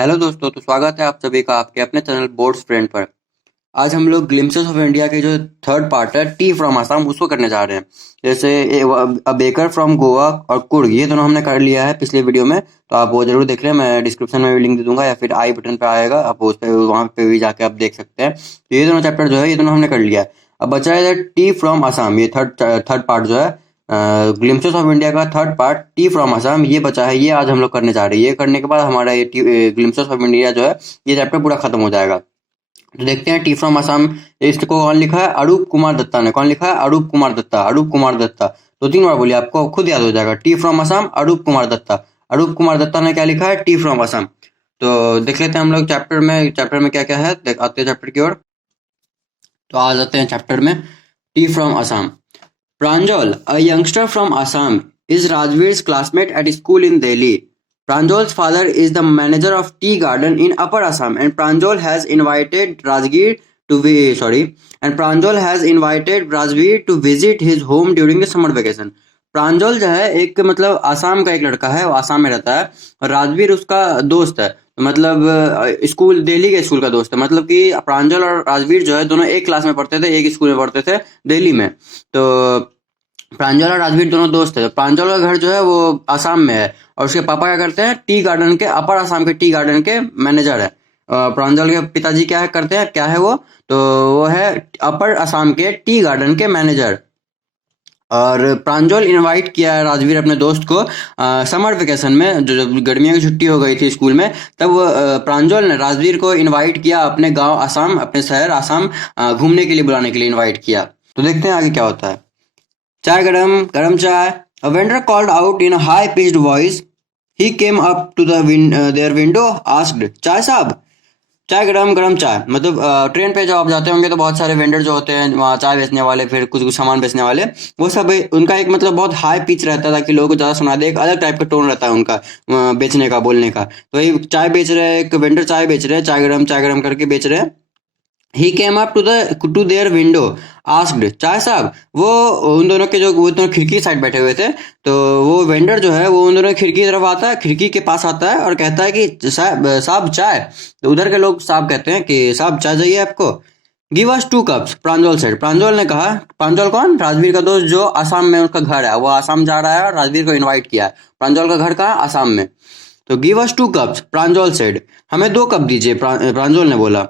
Hello दोस्तों, तो स्वागत है आप सभी का आपके अपने चैनल बोर्ड्स फ्रेंड पर। आज हम लोग ग्लिम्पसेस ऑफ इंडिया के जो थर्ड पार्ट है टी फ्रॉम आसाम उसको करने जा रहे हैं। जैसे अ बेकर फ्रॉम गोवा और कुर्ग ये दोनों हमने कर लिया है पिछले वीडियो में, तो आप वो जरूर देख लें। मैं डिस्क्रिप्शन में भी लिंक दे दूंगा या फिर आई बटन पे आएगा, आप उस पे वहाँ पे भी जाके आप देख सकते हैं। तो ये दोनों चैप्टर जो है ये दोनों हमने कर लिया है। अब बचा है टी फ्रॉम आसाम, ये थर्ड पार्ट जो है ग्लिम्पसेस ऑफ इंडिया का third part T from Assam ये बचा है। ये आज हम लोग करने जा रहे हैं। ये करने के बाद हमारा ये ग्लिम्पसेस ऑफ इंडिया जो है ये चैप्टर पूरा खत्म हो जाएगा। तो देखते हैं टी फ्रॉम असम इसको कौन लिखा है। अरूप कुमार दत्ता ने। कौन लिखा है? अरूप कुमार दत्ता। अरूप कुमार दत्ता तो 3 बार बोलिए, आपको खुद याद हो जाएगा। टी फ्रॉम असम अरूप कुमार दत्ता। अरूप कुमार दत्ता ने क्या लिखा है? T from Assam. तो देख लेते हैं हम लोग चैप्टर में क्या क्या है। आते हैं चैप्टर की ओर। तो आ जाते हैं चैप्टर में। T from Assam. Pranjal, a youngster from Assam, is Rajveer's classmate at school in Delhi. Pranjal's father is the manager of tea garden in Upper Assam, and Pranjal has invited Rajveer to visit his home during the summer vacation. प्रांजल जो है एक मतलब आसाम का एक लड़का है, वो आसाम में रहता है और राजवीर उसका दोस्त है। मतलब स्कूल दिल्ली के स्कूल का दोस्त है। मतलब कि प्रांजल और राजवीर जो है दोनों एक क्लास में पढ़ते थे, एक स्कूल में पढ़ते थे दिल्ली में। तो प्रांजल और राजवीर दोनों दोस्त है। प्रांजल का घर जो है वो आसाम में है और उसके पापा क्या करते हैं? टी गार्डन के, अपर आसाम के टी गार्डन के मैनेजर है। प्रांजल के पिताजी क्या है करते हैं, क्या है वो? तो वो है अपर आसाम के टी गार्डन के मैनेजर। और प्रांजल इनवाइट किया है राजवीर अपने दोस्त को समर वेकेशन में, जो जब गर्मियों की छुट्टी हो गई थी स्कूल में, तब प्रांजल ने राजवीर को इनवाइट किया अपने गांव आसाम, अपने शहर आसाम घूमने के लिए, बुलाने के लिए इनवाइट किया। तो देखते हैं आगे क्या होता है। चाय गरम, गरम चाय। A vendor called out in a high-pitched voice. He came up to their window, asked, "चाय साहब?" चाय गरम, गरम चाय। मतलब ट्रेन पे जब आप जाते होंगे तो बहुत सारे वेंडर जो होते हैं वहाँ चाय बेचने वाले, फिर कुछ कुछ सामान बेचने वाले, वो सब उनका एक मतलब बहुत हाई पिच रहता है ताकि लोगों को ज़्यादा सुना दे। एक अलग टाइप का टोन रहता है उनका बेचने का, बोलने का। तो वही चाय बेच रहे हैं, एक वेंडर चाय बेच रहे हैं, चाय गरम करके बेच रहे हैं। He came up to their window, asked, chai sahib? वो उन दोनों के जो वो दोनों खिड़की की साइड बैठे हुए थे, तो वो वेंडर जो है वो उन दोनों खिड़की की तरफ आता है, खिड़की के पास आता है और कहता है कि साहब चाय। तो उधर के लोग साहब कहते हैं कि साहब चाय चाहिए आपको? Give us 2 cups, Pranjal said. प्रांजल ने कहा। प्रांजल कौन? राजवीर का दोस्त जो आसाम में उसका घर है, वो आसाम जा रहा है और राजवीर को इन्वाइट किया है। प्रांजल का घर कहाँ? आसाम में। तो give us 2 cups, Pranjal said. हमें 2 कप दीजिए, प्रांजल ने बोला।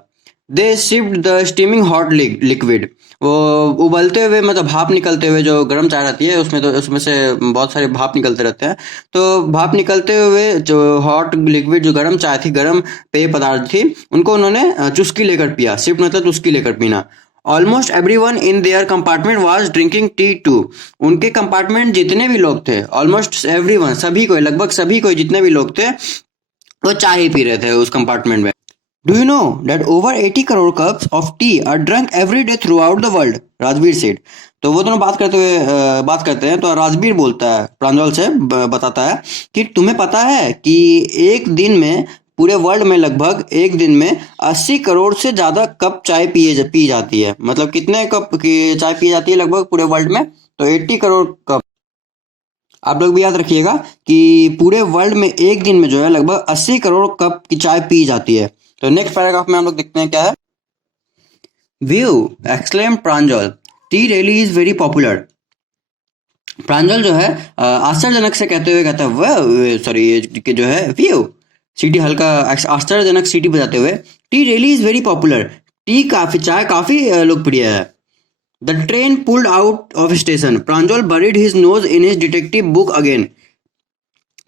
They sipped the steaming hot liquid. वो उबलते हुए मतलब भाप निकलते हुए जो गर्म चाय रहती है उसमें, तो उसमें से बहुत सारे भाप निकलते रहते हैं। तो भाप निकलते हुए जो हॉट लिक्विड, जो गर्म चाय थी, गर्म पेय पदार्थ थी, उनको उन्होंने चुस्की लेकर पिया। सिप मतलब चुस्की लेकर पीना। Almost everyone in their compartment was drinking tea too. उनके कंपार्टमेंट जितने भी लोग थे, ऑलमोस्ट एवरीवन, सभी को, लगभग सभी को, जितने भी लोग थे वो चाय ही पी रहे थे उस कंपार्टमेंट में। Do you know that over 80 crore cups of tea are drunk every day throughout the world? Rajveer said. तो वो दोनों बात करते हैं तो राजवीर बोलता है, प्रांजल से बताता है कि तुम्हें पता है कि एक दिन में, पूरे वर्ल्ड में लगभग एक दिन में 80 करोड़ से ज्यादा कप चाय पी जाती है। मतलब कितने कप की चाय पी जाती है लगभग पूरे वर्ल्ड में? तो 80 करोड़ कप। आप लोग भी याद रखिएगा कि पूरे वर्ल्ड में एक दिन में जो है लगभग 80 करोड़ कप की चाय पी जाती है। तो नेक्स्ट पैराग्राफ में हम लोग देखते हैं क्या है। View, exclaim Pranjal, tea really is very popular. Pranjal जो है आश्चर्यजनक से कहते हुए कहता है, वह सॉरी कि जो है व्यू, सीटी हल्का आश्चर्यजनक सीटी बजाते हुए, T really is very popular. चाय काफी लोकप्रिय है। The train pulled out of station, Pranjal buried his nose in his detective book again.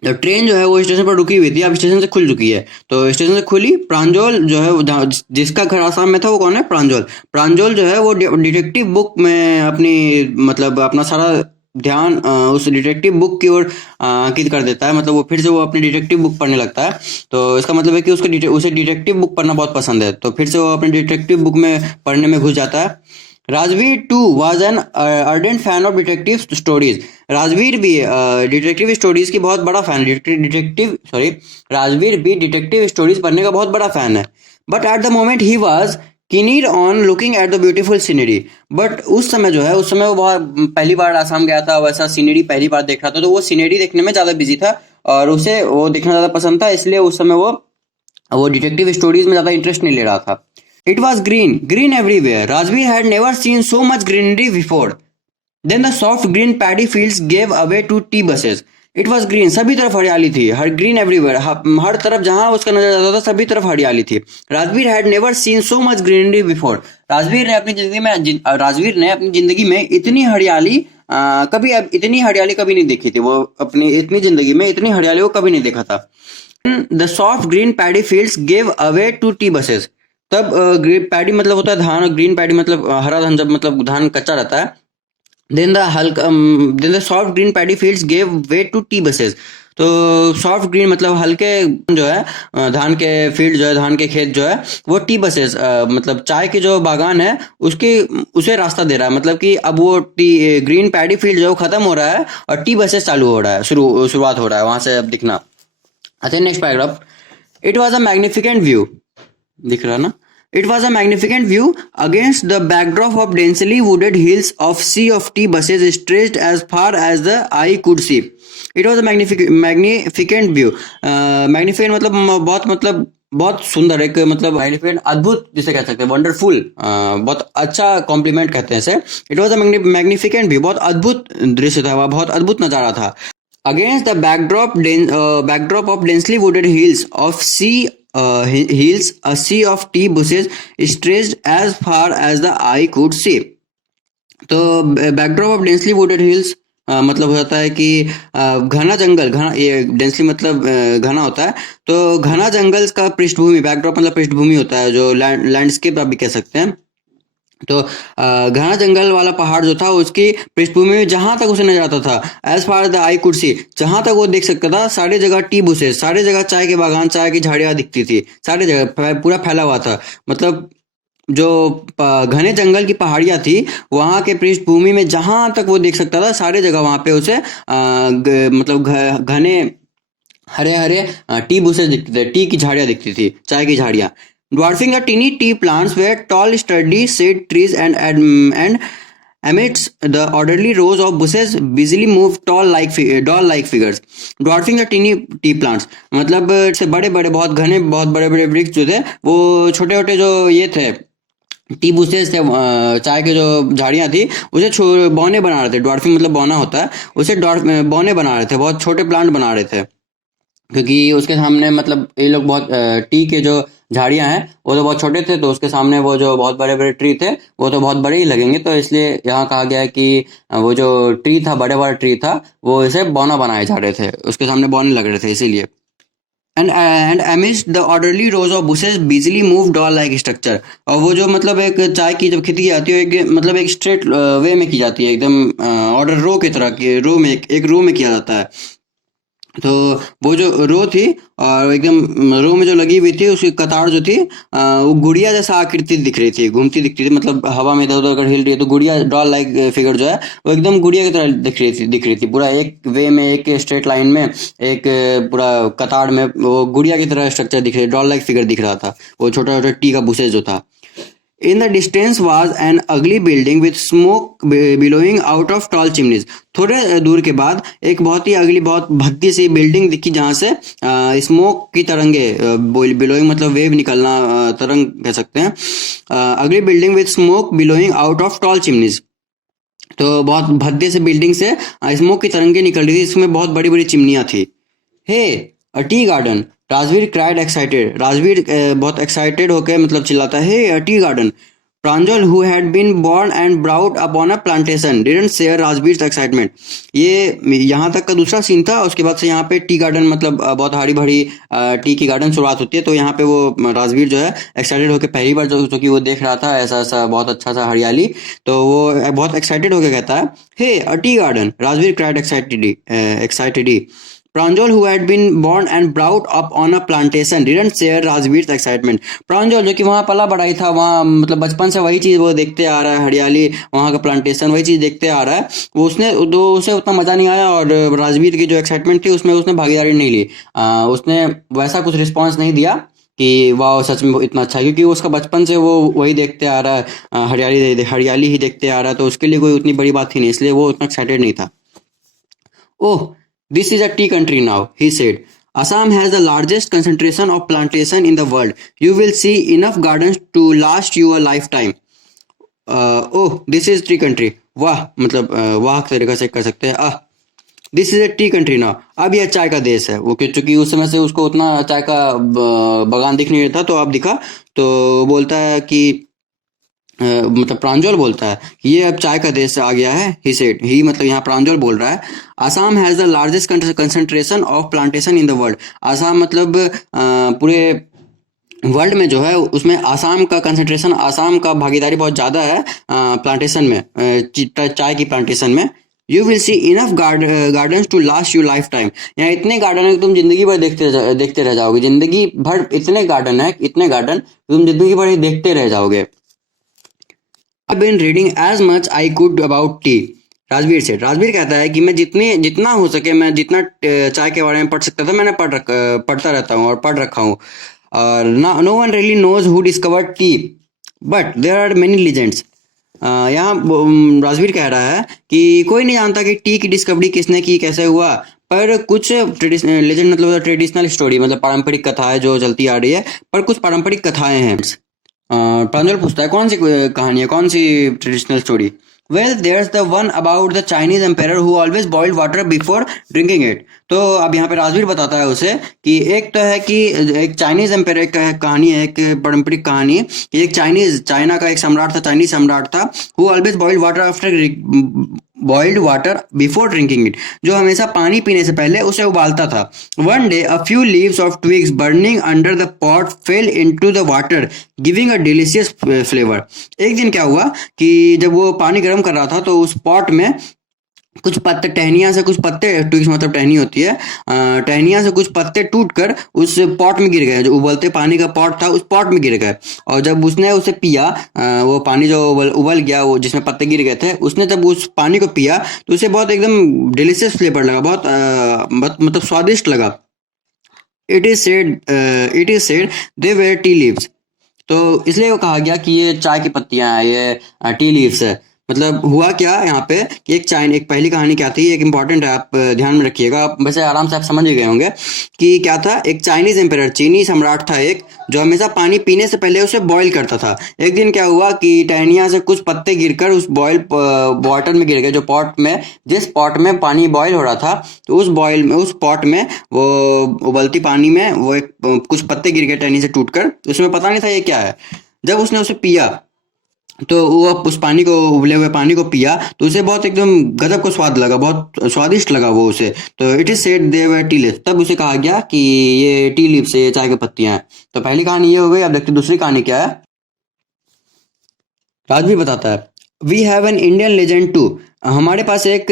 जब ट्रेन जो है वो स्टेशन पर रुकी हुई थी, अब स्टेशन से खुल चुकी है। तो स्टेशन से खुली, प्रांजल जो है जिसका घर आसाम में था वो कौन है? प्रांजल। प्रांजल जो है वो डिटेक्टिव बुक में अपनी मतलब अपना सारा ध्यान उस डिटेक्टिव बुक की ओर अंकित कर देता है। मतलब वो फिर से वो अपनी डिटेक्टिव बुक पढ़ने लगता है। तो इसका मतलब है कि उसे डिटेक्टिव बुक पढ़ना बहुत पसंद है। तो फिर से वो अपनी डिटेक्टिव बुक में पढ़ने में घुस जाता है। Rajveer too was an ardent fan of detective stories. Rajveer भी डिटेक्टिव स्टोरीज की बहुत बड़ा फैन है। राजवीर भी डिटेक्टिव स्टोरीज पढ़ने का बहुत बड़ा फैन है। But at the moment he was keened on looking at the beautiful scenery. But उस समय वो बहुत पहली बार आसाम गया था, वैसा सीनरी पहली बार देख रहा था, तो वो सीनरी देखने में ज्यादा बिजी था और उसे वो देखना ज्यादा पसंद था, इसलिए उस समय वो वो डिटेक्टिव स्टोरीज में ज्यादा इंटरेस्ट नहीं ले रहा था। It was green, green everywhere, Rajveer had never seen so much greenery before. Then the soft green paddy fields gave away to tea bushes. It was green, सभी तरफ हरियाली थी, हर ग्रीन एवरीवेयर, हर तरफ जहां उसका नजर जाता था सभी तरफ हरियाली थी। Rajveer had never seen so much greenery before. Rajveer ने अपनी जिंदगी में इतनी हरियाली इतनी हरियाली कभी नहीं देखी थी। वो अपनी इतनी जिंदगी में इतनी हरियाली वो कभी नहीं देखा था। The soft green paddy fields give away to tea bushes. तब ग्रीन पैडी मतलब होता है धान, और ग्रीन पैडी मतलब हरा धान, जब मतलब धान कच्चा रहता है। Then the soft green paddy fields give way to tea bushes. तो सॉफ्ट ग्रीन मतलब हल्के जो है धान के फील्ड जो है, धान के खेत जो है वो टी बसेस मतलब चाय के जो बागान है उसे रास्ता दे रहा है। मतलब कि अब वो ग्रीन पैडी फील्ड जो खत्म हो रहा है और टी बसेस चालू हो रहा है, शुरुआत हो रहा है वहां से अब दिखना। अच्छा, next paragraph. It was a magnificent view, दिख रहा ना। It was a magnificent view against the backdrop of densely wooded hills of sea of tea buses stretched as far as the eye could see. It was a magnificent view. Magnificent मतलब बहुत सुंदर, एक मतलब magnificent अद्भुत जिसे कह सकते हैं, वंडरफुल, बहुत अच्छा कॉम्प्लीमेंट कहते हैं इसे। It was a magnificent view, बहुत अद्भुत दृश्य था, वह बहुत अद्भुत नजारा था। Against the backdrop of densely wooded hills of a sea of tea bushes stretched as far as the eye could see. तो backdrop of densely wooded hills मतलब होता है कि घना जंगल, घना, ये डेंसली मतलब घना होता है, तो घना जंगल का पृष्ठभूमि, बैकड्रॉप मतलब पृष्ठभूमि होता है, जो लैंडस्केप आप भी कह सकते हैं। तो घना जंगल वाला पहाड़ जो था उसकी पृष्ठभूमि में जहां तक उसे नजर आता था, as far the eye could see, जहां तक वो देख सकता था, सारी जगह टी बुशेस, सारी जगह चाय के बागान, चाय की झाड़ियां दिखती थी, सारी जगह पूरा फैला हुआ था। मतलब जो घने जंगल की पहाड़ियां थी वहां के पृष्ठभूमि में जहां तक वो देख सकता था, सारी जगह वहां पे उसे मतलब घने हरे हरे टी बुशेस दिखते थे, टी की झाड़ियां दिखती थी, चाय की झाड़ियां। Dwarfing the teeny tea plants were tall, sturdy shade trees, and amidst the orderly rows of bushes busily moved doll-like figures. Dwarfing the teeny tea plants मतलब से बड़े बड़े बहुत घने बहुत बड़े बड़े वृक्ष जो थे वो छोटे छोटे जो ये थे टी बुशेस थे, चाय के जो झाड़ियां थी उसे बौने बना रहे थे। ड्वार्फिंग मतलब बौना होता है, उसे बौने बना रहे थे, बहुत छोटे प्लांट बना रहे थे, क्योंकि उसके सामने मतलब ये लोग बहुत टी के जो झाड़ियां हैं वो तो बहुत छोटे थे, तो उसके सामने वो जो बहुत बड़े बड़े ट्री थे वो तो बहुत बड़े ही लगेंगे, तो इसलिए यहाँ कहा गया है कि वो जो ट्री था, बड़े बड़ा ट्री था, वो इसे बौना बनाए जा रहे थे, उसके सामने बौने लग रहे थे इसीलिए। And amidst the orderly rose of bushes बिजली मूव डॉल लाइक स्ट्रक्चर। और वो जो मतलब एक चाय की जब खेती की जाती है एक मतलब एक स्ट्रेट वे में की जाती है, एकदम ऑर्डर रो की तरह की रो में, एक रो में किया जाता है। तो वो जो रो थी और एकदम रो में जो लगी हुई थी उसकी कतार जो थी वो गुड़िया जैसा आकृति दिख रही थी, घूमती दिखती थी, मतलब हवा में इधर उधर अगर हिल रही है तो गुड़िया, डॉल लाइक फिगर जो है वो एकदम गुड़िया की तरह दिख रही थी पूरा एक वे में, एक स्ट्रेट लाइन में, एक पूरा कतार में वो गुड़िया की तरह स्ट्रक्चर दिख रही, डॉल लाइक फिगर दिख रहा था, वो छोटा छोटा टी का बुशेस जो था। In the distance was an ugly building with smoke billowing out of tall chimneys. थोड़े दूर के बाद एक बहुत ही अगली, बहुत भद्दी सी बिल्डिंग दिखी जहां से स्मोक की तरंगे, बिलोइंग मतलब वेव निकलना, तरंग कह सकते हैं। अगली building with smoke billowing out of tall chimneys, तो बहुत भद्दे से बिल्डिंग से स्मोक की तरंगे निकल रही थी, इसमें बहुत बड़ी बड़ी चिमनियां थी। Hey a tea garden, Rajvir cried excited, Rajvir बहुत एक्साइटेड होकर मतलब चिल्लाता है, hey a tea garden. Pranjal who had been born and brought upon a plantation didn't share Rajvir excitement. ये यहाँ तक का दूसरा सीन था, उसके बाद से यहाँ पे टी गार्डन मतलब बहुत हरी भरी टी की गार्डन शुरुआत होती है, तो यहाँ पे वो राजवीर जो है एक्साइटेड होकर पहली बार जो कि वो देख रहा था ऐसा ऐसा बहुत अच्छा सा हरियाली, तो वो बहुत एक्साइटेड होकर कहता है, hey a tea garden, Rajvir cried excitedly. Pranjal, who had been born and brought up on a plantation, didn't share Rajveer's excitement. प्रांजल जो कि वहाँ पला बड़ा ही था, वहाँ मतलब बचपन से वही चीज़ वो देखते आ रहा है, हरियाली, वहाँ का प्लांटेशन, वही चीज़ देखते आ रहा है, वो उसे उतना मज़ा नहीं आया, और राजवीर की जो एक्साइटमेंट थी उसमें उसने भागीदारी नहीं ली, उसने वैसा कुछ रिस्पॉन्स नहीं दिया कि वाह सच में इतना अच्छा, क्योंकि उसका बचपन से वो वही देखते आ रहा है, हरियाली ही देखते आ रहा है, तो उसके लिए कोई उतनी बड़ी बात थी नहीं, इसलिए वो उतना एक्साइटेड नहीं था। ओह, this is a tea country now, he said. Assam has the largest concentration of plantation in the world. You will see enough gardens to last you a lifetime. Oh this is T country. वाह मतलब वाह तरीके से कर सकते हैं। This is A T country ना। अब यह चाय का देश है। वो क्योंकि उस समय से उसको उतना चाय का बागान दिख नहीं था, तो अब दिखा तो बोलता है कि मतलब प्रांजल बोलता है कि ये अब चाय का देश आ गया है। ही सेड, ही मतलब यहाँ प्रांजल बोल रहा है। Assam has the largest concentration of plantation in the world. Assam मतलब पूरे वर्ल्ड में जो है उसमें आसाम का कंसंट्रेशन, आसाम का भागीदारी बहुत ज़्यादा है प्लांटेशन में, चाय की प्लांटेशन में। You will see enough gardens to last you lifetime. यहाँ इतने गार्डन है कि तुम जिंदगी भर देखते रह जाओगे। जिंदगी भर इतने गार्डन है, इतने गार्डन तुम जिंदगी भर ही देखते रह जाओगे। I've been reading as much I could about tea. Rajveer से, राजवीर कहता है कि मैं जितना हो सके, मैं जितना चाय के बारे में पढ़ सकता था मैंने पढ़ता रहता हूँ और पढ़ रखा हूँ। और no one really knows who discovered tea but there are many legends. यहाँ राजवीर कह रहा है कि कोई नहीं जानता कि टी की डिस्कवरी किसने की, कैसे हुआ, पर कुछ लेजेंड मतलब ट्रेडिशनल स्टोरी, मतलब पारंपरिक कथाएं जो चलती आ रही है, पर कुछ पारंपरिक कथाएं हैं। प्रांजल पूछता है कौन सी कहानी है, कौन सी traditional story. Well there's the one about the Chinese emperor who always boiled water before drinking it. तो अब यहाँ पे राजवीर बताता है उसे कि एक तो है कि एक चाइनीज एम्पायर का कहानी है, एक पारंपरिक कहानी। एक चाइना का एक सम्राट था, चाइनीज सम्राट था, who always boiled water after boiled water before drinking it, जो हमेशा पानी पीने से पहले उसे उबालता था। One day a few leaves of twigs burning under the pot fail into the water giving a delicious flavour. एक दिन क्या हुआ कि जब वो पानी गर्म कर रहा था तो उस पॉट में कुछ पत्ते, टहनियां से कुछ पत्ते, ट्विग्स मतलब टहनी होती है, टहनियां से कुछ पत्ते टूटकर उस पॉट में गिर गए। जो उबलते पानी का पॉट था उस पॉट में गिर गए। और जब उसने उसे पिया, वो पानी जो उबल गया, वो जिसमें पत्ते गिर गए थे, उसने जब उस पानी को पिया तो उसे बहुत एकदम डिलीशियस फ्लेवर लगा, बहुत मतलब स्वादिष्ट लगा। It is said they were tea leaves. तो इसलिए वो कहा गया कि ये चाय की पत्तियां हैं, ये टी लीव्स है। मतलब हुआ क्या यहाँ पे कि एक पहली कहानी क्या थी, एक इंपॉर्टेंट है, आप ध्यान में रखिएगा। आप वैसे आराम से आप समझ ही गए होंगे कि क्या था। एक चाइनीज एम्पायर, चीनी सम्राट था एक, जो हमेशा पानी पीने से पहले उसे बॉईल करता था। एक दिन क्या हुआ कि टहनिया से कुछ पत्ते गिरकर उस बॉयल वाटर में गिर गए, जो पॉट में, जिस पॉट में पानी बॉयल हो रहा था, तो उस पॉट में, वो उबलती पानी में वो कुछ पत्ते गिर गए टहनी से टूटकर। उसमें पता नहीं था ये क्या है। जब उसने उसे पिया तो वो उस पानी को, उबले हुए पानी को पिया तो उसे बहुत एकदम गजब को स्वाद लगा, बहुत स्वादिष्ट लगा वो उसे। तो it is said they were tea leaves. तब उसे कहा गया कि ये टी लीव्स है, ये चाय की पत्तियां हैं। तो पहली कहानी ये हो गई। अब देखते दूसरी कहानी क्या है। राजवीर बताता है we have an Indian legend too. हमारे पास एक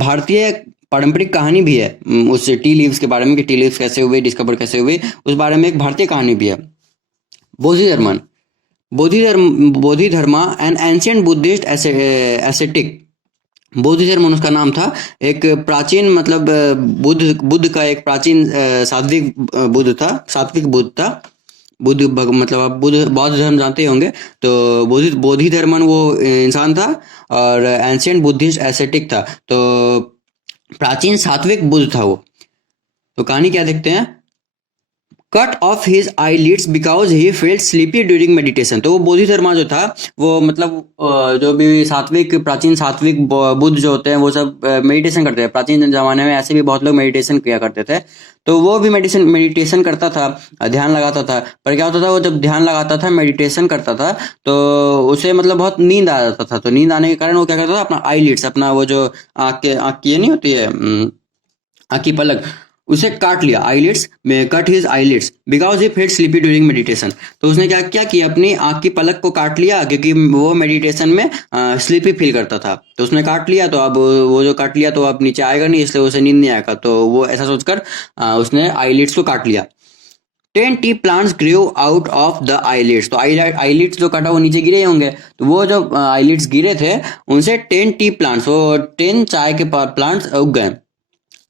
भारतीय पारंपरिक कहानी भी है उस टी लीव्स के बारे में, कि टी लीव्स कैसे हुए, डिस्कवर कैसे हुए, उस बारे में एक भारतीय कहानी भी है। Bodhidharman, Bodhidharma an ancient Buddhist ascetic. Bodhidharman उसका नाम था। एक प्राचीन मतलब बुद्ध का एक प्राचीन सात्विक बुद्ध था, सात्विक बुद्ध था। मतलब आप बौद्ध धर्म जानते ही होंगे। तो बोधिधर्मन वो इंसान था और एंशियंट बुद्धिस्ट एसेटिक था। तो प्राचीन सात्विक बुद्ध था वो। तो कहानी क्या देखते हैं। Cut off his eyelids because he felt sleepy during meditation. तो वो बोधिधर्मा जो था, वो मतलब जो भी प्राचीन सात्विक बुद्ध जो होते हैं, वो सब मेडिटेशन करते हैं। प्राचीन जमाने में ऐसे भी बहुत लोग मेडिटेशन किया करते थे। तो वो भी मेडिटेशन करता था, ध्यान लगाता था। पर क्या होता था, वो जब ध्यान लगाता था, मेडिटेशन करता था, तो उसे मतलब बहुत नींद आ जाता था। तो नींद आने के कारण वो क्या करता था, अपना आई लिड्स, अपना वो जो आँख की ये नहीं होती है, आँख की पलक, उसे काट लिया। आईलिड्स में cut his eyelids because he felt sleepy during meditation. तो उसने क्या किया कि अपनी आंख की पलक को काट लिया, क्योंकि वो मेडिटेशन में स्लीपी फील करता था। तो उसने काट लिया, तो अब वो जो काट लिया तो अब नीचे आएगा नहीं, इसलिए उसे नींद नहीं आएगा। तो वो ऐसा सोचकर उसने आईलिड्स को काट लिया। 10 T plants grow out of the eyelids. तो आईलिड्स जो काटा वो नीचे गिरे होंगे, तो वो जो आईलिड्स गिरे थे उनसे 10 टी प्लांट्स, वो 10 चाय के प्लांट्स उग गए।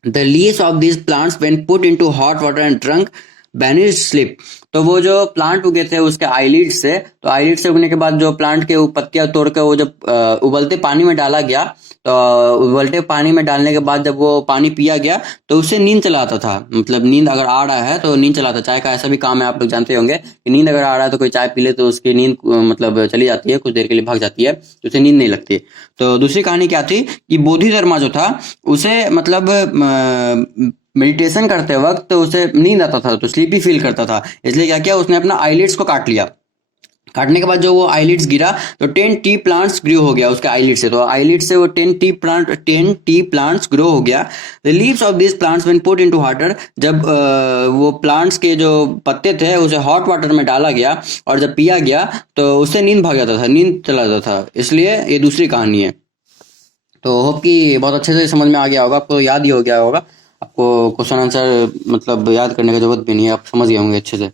The leaves of these plants when put into hot water and drunk banished sleep। तो वो जो प्लांट उगे थे उसके आईलिड से, तो आईलिड से उगने के बाद जो प्लांट के पत्तियां तोड़ कर वो जब उबलते पानी में डाला गया, तो उबलते पानी में डालने के बाद जब वो पानी पिया गया तो उससे नींद चला आता था। मतलब नींद अगर आ रहा है तो नींद चला आता। चाय का ऐसा भी काम है, आप लोग जानते होंगे कि नींद अगर आ रहा है तो कोई चाय पी ले तो उसकी नींद मतलब चली जाती है, कुछ देर के लिए भाग जाती है, तो उसे नींद नहीं लगती। तो दूसरी कहानी क्या थी कि बोधिधर्मा जो था उसे मतलब मेडिटेशन करते वक्त तो उसे नींद आता था, तो स्लीपी फील करता था, इसलिए क्या किया उसने अपना आईलिड्स को काट लिया। काटने के बाद जो वो आईलिड्स गिरा तो 10 टी प्लांट्स ग्रो हो गया उसके आईलिड से। तो आईलिड से वो 10 टी प्लांट्स ग्रो हो गया। The leaves of this plants when put into water, जब वो प्लांट्स के जो पत्ते थे उसे हॉट वाटर में डाला गया और जब पिया गया तो उससे नींद भाग जाता था, नींद चला जाता था। इसलिए ये दूसरी कहानी है। तो होप कि बहुत अच्छे से समझ में आ गया होगा, आपको याद ही हो गया होगा, आपको क्वेश्चन आंसर मतलब याद करने की जरूरत भी नहीं है, आप समझ गए होंगे अच्छे से।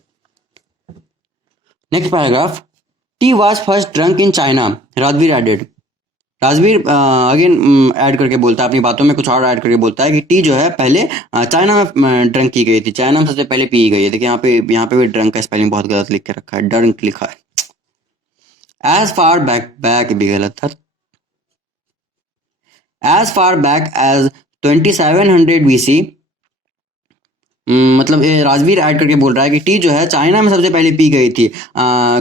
Next paragraph, tea was first drunk in China, Rajveer added. Rajveer again add करके बोलता है, अपनी बातों में कुछ और ऐड करके बोलता है कि टी जो है पहले चाइना में ड्रंक की गई थी, चाइना में सबसे पहले पी गई है। देखिए यहाँ पे भी ड्रंक का स्पेलिंग बहुत गलत लिख के रखा है, ड्रंक लिखा है। एज फार बैक, बैक भी गलत था, as far back as 2700 BC. मतलब ये राजवीर ऐड करके बोल रहा है कि टी जो है चाइना में सबसे पहले पी गई थी।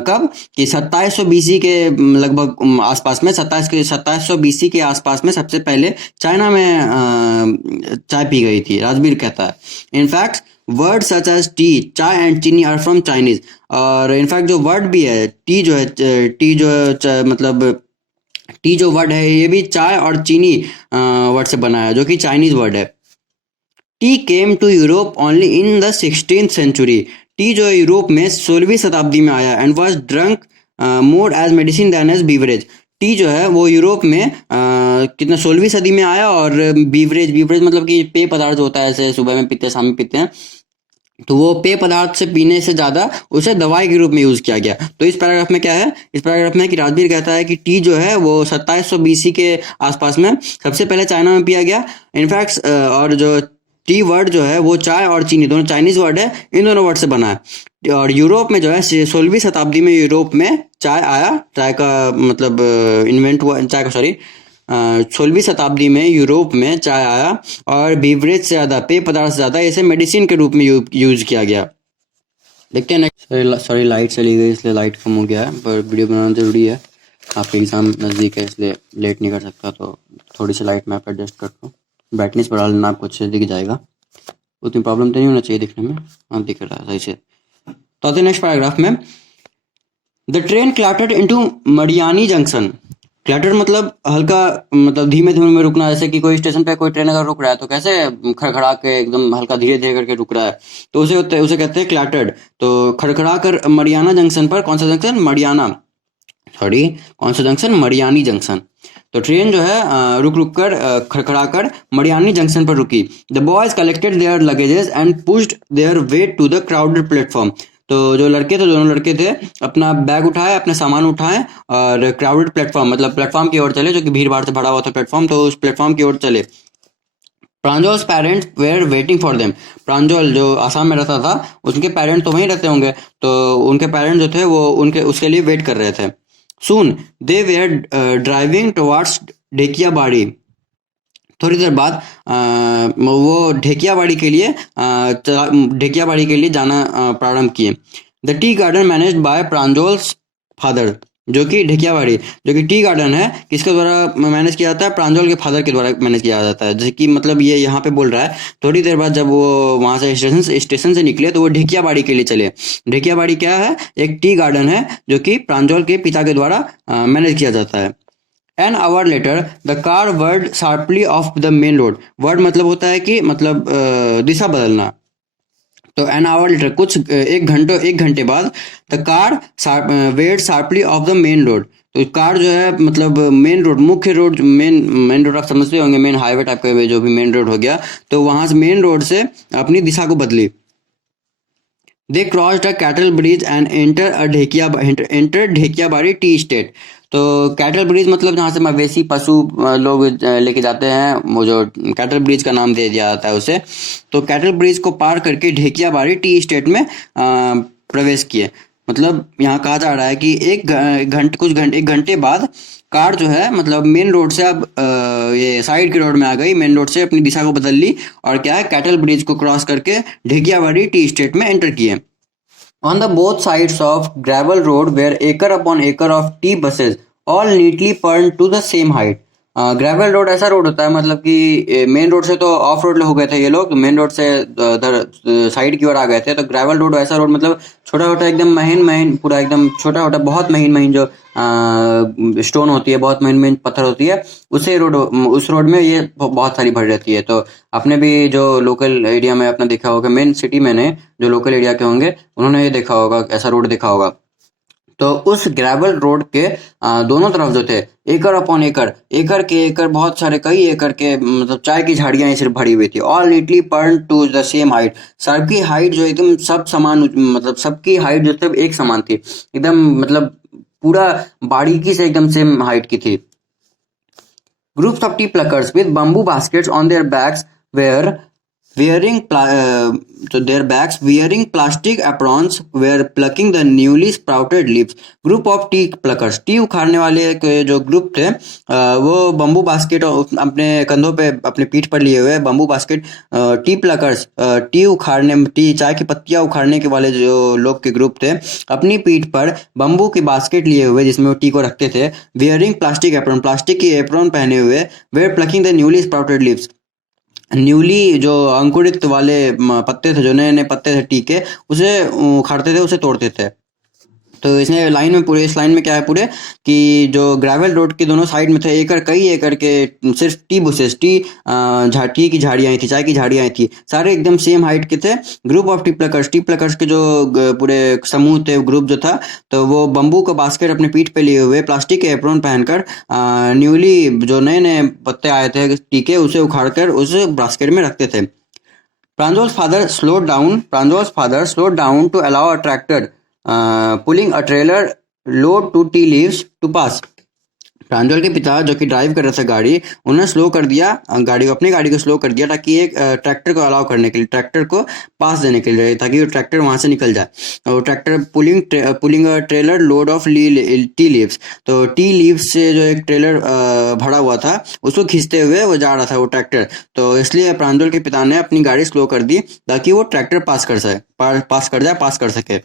कब कि 2700 बीसी के लगभग आसपास में, 2700 बीसी के आसपास में सबसे पहले चाइना में चाय पी गई थी, राजवीर कहता है। In fact word such as tea, chai and chini are from Chinese. और इनफैक्ट जो वर्ड भी है टी जो है, टी जो मतलब टी जो वर्ड है ये भी चाय और चीनी वर्ड से बना है, जो कि चाइनीज वर्ड है। Tea came to Europe only in the 16th century. Tea जो है यूरोप में 16वीं शताब्दी में आया and was drunk more as medicine than as beverage. Tea जो है वो यूरोप में कितना 16वीं सदी में आया, और बीवरेज, बीवरेज मतलब कि पेय पदार्थ होता है, ऐसे सुबह में पीते हैं शाम में पीते हैं, तो वो पेय पदार्थ से पीने से ज्यादा उसे दवाई के रूप में यूज किया गया। तो इस पैराग्राफ में क्या है, इस पैराग्राफ में कि राजवीर कहता है कि टी जो है वो 2700 बीसी के आसपास में सबसे पहले चाइना में पिया गया। इनफैक्ट और जो टी वर्ड जो है वो चाय और चीनी दोनों चाइनीज वर्ड है, इन दोनों वर्ड से बना है। और यूरोप में जो है 16वीं शताब्दी में यूरोप में चाय आया, चाय का मतलब इन्वेंट हुआ, चाय का सॉरी 16वीं शताब्दी में यूरोप में चाय आया, और बीवरेज से ज्यादा, पेय पदार्थ से ज्यादा इसे मेडिसिन के रूप में यूज किया गया। देखते हैं नेक्स्ट। सॉरी लाइट चली गई इसलिए लाइट कम हो गया है, पर वीडियो बनाना जरूरी है, आपके एग्जाम नज़दीक है इसलिए लेट नहीं कर सकता, तो थोड़ी सी लाइट में आप एडजस्ट कर दो, ब्राइटनेस बढ़ा लेना, आपको अच्छे से दिख जाएगा, उतनी प्रॉब्लम तो नहीं होना चाहिए दिखने में। हाँ दिख रहा है सही से। तो आते नेक्स्ट पैराग्राफ में, the train clattered into Mariani junction. Clatter मतलब हल्का, मतलब धीमे धीमे में रुकना, जैसे कि कोई स्टेशन पे कोई ट्रेन अगर रुक रहा है तो कैसे खड़खड़ा के एकदम हल्का धीरे धीरे करके रुक रहा है, तो उसे कहते हैं क्लैटर्ड। तो खड़खड़ा कर मडियाना जंक्शन पर, कौन सा जंक्शन, मडियाना, सॉरी कौन सा जंक्शन, मडियानी जंक्शन। तो ट्रेन जो है रुक रुक कर खड़खड़ा कर मडियानी जंक्शन पर रुकी। The boys collected their luggages and pushed their weight to the crowded platform. तो जो लड़के थे, दोनों लड़के थे, अपना बैग उठाए, अपने सामान उठाए और क्राउडेड प्लेटफॉर्म मतलब प्लेटफॉर्म की ओर चले, जो कि भीड़ भाड़ से भरा हुआ था प्लेटफॉर्म, तो उस प्लेटफॉर्म की ओर चले। Pranjol's parents were waiting for them. Pranjol जो आसाम में रहता था, उसके पेरेंट्स तो वहीं रहते होंगे, तो उनके पेरेंट्स जो थे वो उनके उसके लिए वेट कर रहे थे। सून दे वेयर ड्राइविंग टुवर्ड्स ढेकियाबाड़ी। थोड़ी देर बाद वो ढेकियाबाड़ी के लिए जाना प्रारंभ किए। The tea garden managed by Pranjol's father, जो कि ढेकियाबाड़ी, जो कि टी गार्डन है, किसके द्वारा मैनेज किया जाता है, प्रांजोल के फादर के द्वारा मैनेज किया जाता है। जैसे कि मतलब ये यहाँ पे बोल रहा है, थोड़ी देर बाद जब वो वहां से स्टेशन से निकले तो वो ढेकियाबाड़ी के लिए चले। ढेकियाबाड़ी क्या है, एक टी गार्डन है जो कि प्रांजोल के पिता के द्वारा मैनेज किया जाता है। An hour later, the car whirled sharply off the main road. Whirled मतलब होता है कि मतलब दिशा बदलना। तो an hour later कुछ एक घंटे बाद the car veered sharply off the main road. तो कार जो है मतलब मेन रोड, मुख्य रोड, मेन रोड आप समझते होंगे, मेन हाईवे टाइप का जो भी मेन रोड हो गया, तो वहां से मेन रोड से अपनी दिशा को बदली। They crossed a cattle bridge and entered Dhekiabari tea estate. तो कैटल ब्रिज मतलब जहाँ से मवेशी पशु लोग लेके जाते हैं, वो जो कैटल ब्रिज का नाम दे दिया जाता है उसे। तो कैटल ब्रिज को पार करके ढेकियाबाड़ी टी स्टेट में प्रवेश किए। मतलब यहाँ कहा जा रहा है कि एक घंटे बाद कार जो है मतलब मेन रोड से अब ये साइड की रोड में आ गई, मेन रोड से अपनी दिशा को बदल ली और क्या है कैटल ब्रिज को क्रॉस करके ढेकियावाड़ी टी स्टेट में एंटर किए। On the both sides of gravel road were acre upon acre of tea buses, all neatly turned to the same height. Gravel road ऐसा रोड होता है मतलब कि मेन रोड से तो ऑफ रोड हो गए थे ये लोग, मेन रोड से उधर साइड की ओर आ गए थे। तो ग्रेवल रोड ऐसा रोड मतलब छोटा छोटा एकदम महीन महीन, पूरा एकदम छोटा छोटा बहुत महीन महीन जो स्टोन होती है, बहुत महीन महीन पत्थर होती है, उस रोड में ये बहुत सारी भरी रहती है। तो आपने भी जो लोकल एरिया में अपना देखा होगा, मेन सिटी में ने जो लोकल एरिया के होंगे उन्होंने ये देखा होगा, ऐसा रोड देखा होगा। तो उस ग्रेवल रोड के दोनों तरफ जो थे एकड़ अपॉन एकड़ बहुत सारे कई एकड़ के मतलब चाय की झाड़ियां ही सिर्फ भरी हुई थी। ऑल नीटली पर्न टू द सेम हाइट, सबकी हाइट जो एकदम सब समान, मतलब सबकी हाइट जो थे एक समान थी एकदम, मतलब पूरा बारीकी से एकदम सेम हाइट की थी। Groups of tea pluckers with bamboo baskets on their backs were wearing plastic aprons were plucking the newly sprouted leaves. Group of tea pluckers, T उखाड़ने वाले के जो ग्रुप थे वो बम्बू बास्केट अपने कंधों पे अपने पीठ पर लिए हुए bamboo basket, T pluckers T चाय की पत्तियां उखाड़ने के वाले जो लोग के ग्रुप थे अपनी पीठ पर बम्बू की बास्केट लिए हुए जिसमें वो टी को रखते थे। वियरिंग प्लास्टिक एप्रॉन, प्लास्टिक की एप्रॉन पहने हुए, were plucking the newly sprouted leaves, newly जो अंकुरित वाले पत्ते थे, जो नए नए पत्ते थे टी के, उसे उखाड़ते थे, उसे तोड़ते थे। तो इसमें लाइन में पूरे इस लाइन में क्या है पूरे कि जो ग्रेवल रोड के दोनों साइड में थे कई एकड़ के सिर्फ टी बुसेस, टी की झाड़ियां थी, चाय की झाड़ियां थी, सारे एकदम सेम हाइट के थे। ग्रुप ऑफ टी प्लकर्स के जो पूरे समूह थे, ग्रुप जो था, तो वो बम्बू का बास्केट अपने पीठ पे लिए हुए, प्लास्टिक के एप्रोन पहनकर न्यूली जो नए नए पत्ते आए थे टी के, उसे उखाड़कर उस बास्केट में रखते थे। Pranjol's father slowed down to allow a tractor pulling a trailer load to tea leaves to pass. प्रांजल के पिता जो कि ड्राइव कर रहे थे गाड़ी, उन्होंने स्लो कर दिया गाड़ी को, अपनी गाड़ी को स्लो कर दिया ताकि एक ट्रैक्टर को अलाउ करने के लिए, ट्रैक्टर को पास देने के लिए, ताकि वो ट्रैक्टर वहां से निकल जाए। और tractor pulling trailer load of tea leaves, तो टी लीव्स से जो एक ट्रेलर भरा हुआ था उसको खींचते हुए वो जा रहा था वो ट्रैक्टर। तो इसलिए प्रांजल के पिता ने अपनी गाड़ी स्लो कर दी ताकि वो ट्रैक्टर पास कर सके।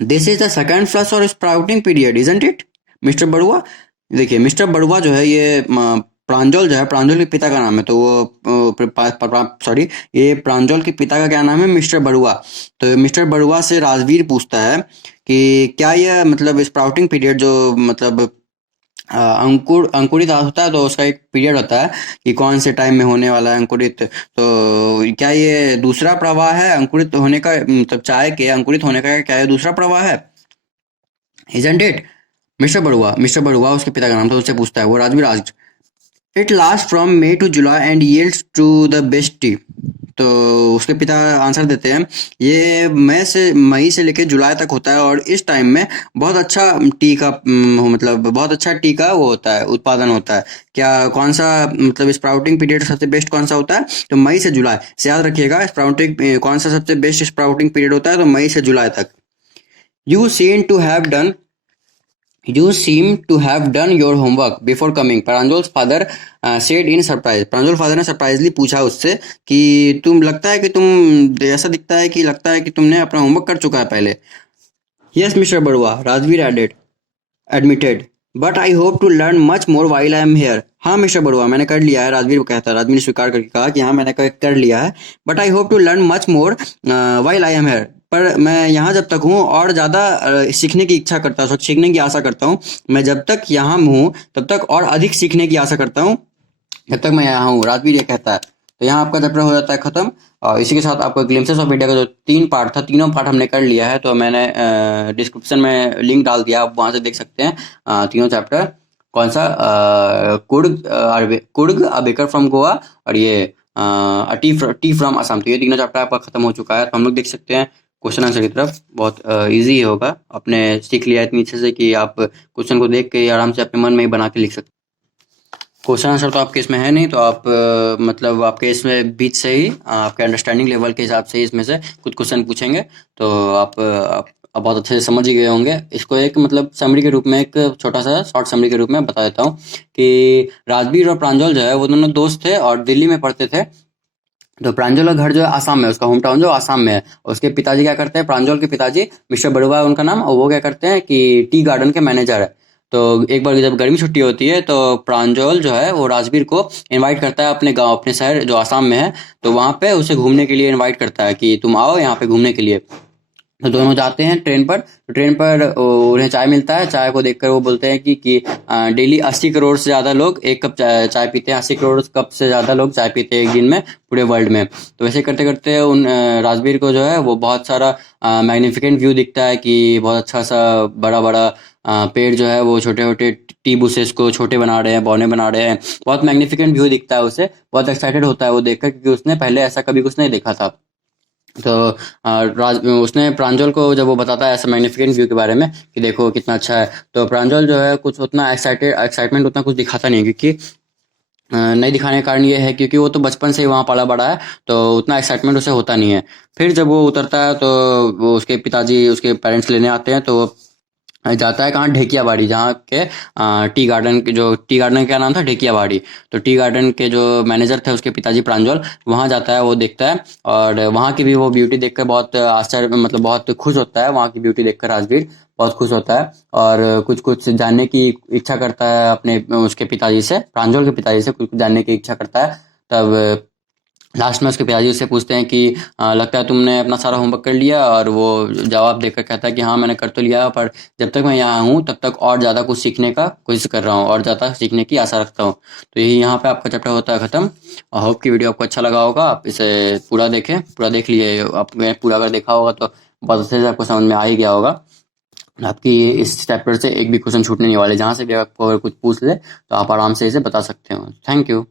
This is the second flush और sprouting period, isn't it mister Barua? देखिए मिस्टर बड़ुआ जो है ये प्रांजल जो है, प्रांजल के पिता का नाम है, तो वो सॉरी ये प्रांजल के पिता का क्या नाम है? मिस्टर बड़ुआ। तो मिस्टर बड़ुआ से राजवीर पूछता है कि क्या यह मतलब स्प्राउटिंग पीरियड जो मतलब अंकुरित होता है तो उसका एक पीरियड होता है कि कौन से टाइम में होने वाला है अंकुरित, तो क्या ये दूसरा प्रवाह है अंकुरित होने का, मतलब चाय के अंकुरित होने का क्या ये दूसरा प्रवाह है, इजंट इट? मिस्टर बड़ुआ उसके पिता का नाम था, उससे पूछता है वो राजवीर आज। It last from May to July and yields to the best tea. तो उसके पिता आंसर देते हैं ये मई से लेकर जुलाई तक होता है और इस टाइम में बहुत अच्छा टी का मतलब बहुत अच्छा टी का वो होता है, उत्पादन होता है। क्या कौन सा मतलब स्प्राउटिंग पीरियड सबसे बेस्ट कौन सा होता है? तो मई से जुलाई से, याद रखिएगा स्प्राउटिंग कौन सा सबसे बेस्ट स्प्राउटिंग पीरियड होता है, तो मई से जुलाई तक। You seem to have done your homework before coming, Pranjol's father said in surprise. Pranjol father ने सरप्राइजली पूछा उससे कि तुम लगता है कि तुम ऐसा दिखता है कि लगता है कि तुमने अपना होमवर्क कर चुका है पहले। Yes, Mr. Barua, Rajveer admitted. But I hope to learn much more while I am here. हाँ मिस्टर बड़ुआ, मैंने कर लिया है, राजवीर को कहता है। राजवीर ने स्वीकार करके कहा कि हाँ मैंने कर लिया है। But I hope to learn much more while I am here. पर मैं यहाँ जब तक हूँ और ज़्यादा सीखने की इच्छा करता हूँ, सीखने की आशा करता हूँ। मैं जब तक यहाँ हूँ तब तक और अधिक सीखने की आशा करता हूँ जब तक मैं यहाँ हूँ, राजवीर ये कहता है। तो यहाँ आपका चैप्टर हो जाता है खत्म। और इसी के साथ आपको ग्लिम्पसेस ऑफ इंडिया का जो 3 पार्ट था, तीनों पार्ट हमने कर लिया है। तो मैंने डिस्क्रिप्शन में लिंक डाल दिया, आप वहाँ से देख सकते हैं तीनों चैप्टर। कौन सा? Coorg a baker from Goa और ये टी फ्रॉम असम। तो ये तीनों चैप्टर आपका खत्म हो चुका है। तो हम लोग देख सकते हैं क्वेश्चन आंसर की तरफ। बहुत इजी होगा, आपने सीख लिया इतनी अच्छे से कि आप क्वेश्चन को देख के आराम से अपने मन में ही बना के लिख सकते। क्वेश्चन आंसर तो आपके इसमें है नहीं, तो आप मतलब आपके इसमें बीच से ही आपके अंडरस्टैंडिंग लेवल के हिसाब से ही इसमें से कुछ क्वेश्चन पूछेंगे। तो आप आप बहुत अच्छे से समझ ही गए होंगे। इसको एक मतलब समरी के रूप में, एक छोटा सा शॉर्ट समरी के रूप में बता देता हूँ कि राजवीर और प्रांजल जो है वो दोनों दोस्त थे और दिल्ली में पढ़ते थे। तो प्रांजल का घर जो है आसाम में है, उसका होम टाउन जो आसाम में है। उसके पिताजी क्या करते हैं, प्रांजल के पिताजी मिस्टर बड़ुआ है उनका नाम, और वो क्या करते हैं कि टी गार्डन के मैनेजर है। तो एक बार जब गर्मी छुट्टी होती है तो प्रांजल जो है वो राजवीर को इनवाइट करता है अपने गांव, अपने शहर जो आसाम में है। तो वहां पे उसे घूमने के लिए इनवाइट करता है कि तुम आओ यहाँ पे घूमने के लिए। तो दोनों जाते हैं ट्रेन पर। तो ट्रेन पर उन्हें चाय मिलता है। चाय को देखकर वो बोलते हैं कि डेली 80 करोड़ से ज़्यादा लोग एक कप चाय पीते हैं। 80 करोड़ कप से ज़्यादा लोग चाय पीते हैं एक दिन में पूरे वर्ल्ड में। तो वैसे करते करते उन राजवीर को जो है वो बहुत सारा मैग्निफिकेंट व्यू दिखता है कि बहुत अच्छा सा बड़ा बड़ा पेड़ जो है वो छोटे छोटे टी बुसेस को छोटे बना रहे हैं, बौने बना रहे हैं। बहुत मैग्निफिकेंट व्यू दिखता है उसे। बहुत एक्साइटेड होता है वो देखकर, क्योंकि उसने पहले ऐसा कभी कुछ नहीं देखा था। तो उसने प्रांजल को जब वो बताता है ऐसा मैग्निफिकेंट व्यू के बारे में कि देखो कितना अच्छा है, तो प्रांजल जो है कुछ उतना एक्साइटमेंट उतना कुछ दिखाता नहीं है, क्योंकि नहीं दिखाने का कारण ये है क्योंकि वो तो बचपन से ही वहाँ पला बड़ा है। तो उतना एक्साइटमेंट उसे होता नहीं है। फिर जब वो उतरता है तो वो उसके पिताजी उसके पेरेंट्स लेने आते हैं। तो जाता है कहाँ, ढेकियाबाड़ी, जहाँ के टी गार्डन के जो टी गार्डन का क्या नाम था, ढेकियाबाड़ी। तो टी गार्डन के जो मैनेजर थे उसके पिताजी प्रांजल, वहाँ जाता है, वो देखता है। और वहाँ की भी वो ब्यूटी देखकर बहुत आश्चर्य, मतलब बहुत खुश होता है। वहाँ की ब्यूटी देखकर राजवीर बहुत खुश होता है और कुछ कुछ जानने की इच्छा करता है अपने उसके पिताजी से, प्रांजल के पिताजी से कुछ कुछ जानने की इच्छा करता है। तब लास्ट में उसके पिताजी उससे पूछते हैं कि लगता है तुमने अपना सारा होमवर्क कर लिया, और वो जवाब देकर कहता है कि हाँ मैंने कर तो लिया, पर जब तक मैं यहाँ हूँ तब तक और ज़्यादा कुछ सीखने का कोशिश कर रहा हूँ, और ज़्यादा सीखने की आशा रखता हूँ। तो यही यहाँ पे आपका चैप्टर होता है ख़त्म। आई होप कि वीडियो आपको अच्छा लगा होगा। आप इसे पूरा देखें, पूरा देख लिए। आपने पूरा अगर देखा होगा तो बहुत अच्छे से आपको समझ में आ ही गया होगा। आपकी इस चैप्टर से एक भी क्वेश्चन छूटने नहीं वाले। जहाँ से भी आपको अगर कुछ पूछ ले तो आप आराम से इसे बता सकते हो। Thank you.